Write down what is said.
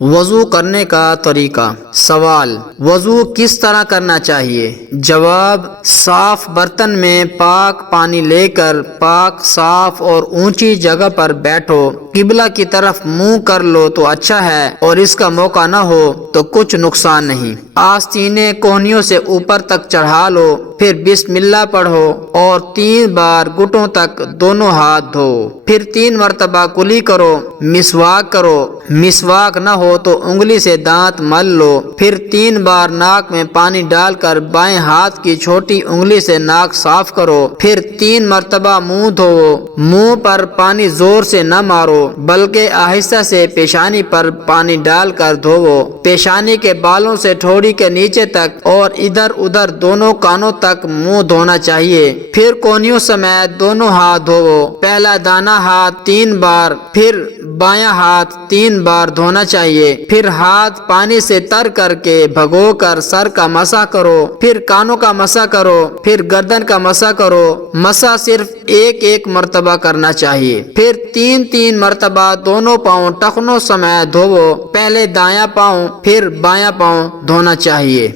وضو کرنے کا طریقہ۔ سوال: وضو کس طرح کرنا چاہیے؟ جواب: صاف برتن میں پاک پانی لے کر پاک، صاف اور اونچی جگہ پر بیٹھو، قبلہ کی طرف منہ کر لو تو اچھا ہے، اور اس کا موقع نہ ہو تو کچھ نقصان نہیں۔ آستینے کوہنیوں سے اوپر تک چڑھا لو، پھر بسم اللہ پڑھو اور 3 بار گھٹنوں تک دونوں ہاتھ دھو، پھر 3 مرتبہ کلی کرو۔ مسواک کرو، مسواک نہ ہو تو انگلی سے دانت مل لو، پھر 3 بار ناک میں پانی ڈال کر بائیں ہاتھ کی چھوٹی انگلی سے ناک صاف کرو، پھر 3 مرتبہ منہ دھوؤ۔ منہ پر پانی زور سے نہ مارو بلکہ آہستہ سے پیشانی پر پانی ڈال کر دھوؤ۔ پیشانی کے بالوں سے ٹھوڑی کے نیچے تک اور ادھر ادھر دونوں کانوں تک منہ دھونا چاہیے، پھر کونیوں سمیت دونوں ہاتھ دھوؤ۔ پہلا دانا ہاتھ 3 بار، پھر بایاں ہاتھ 3 بار دھونا چاہیے، پھر ہاتھ پانی سے تر کر کے بھگو کر سر کا مسح کرو، پھر کانوں کا مسح کرو، پھر گردن کا مسح کرو۔ مسح صرف ایک مرتبہ کرنا چاہیے، پھر 3 مرتبہ دونوں پاؤں ٹخنوں سمیت دھوؤ۔ پہلے دایاں پاؤں پھر بایاں پاؤں دھونا چاہیے۔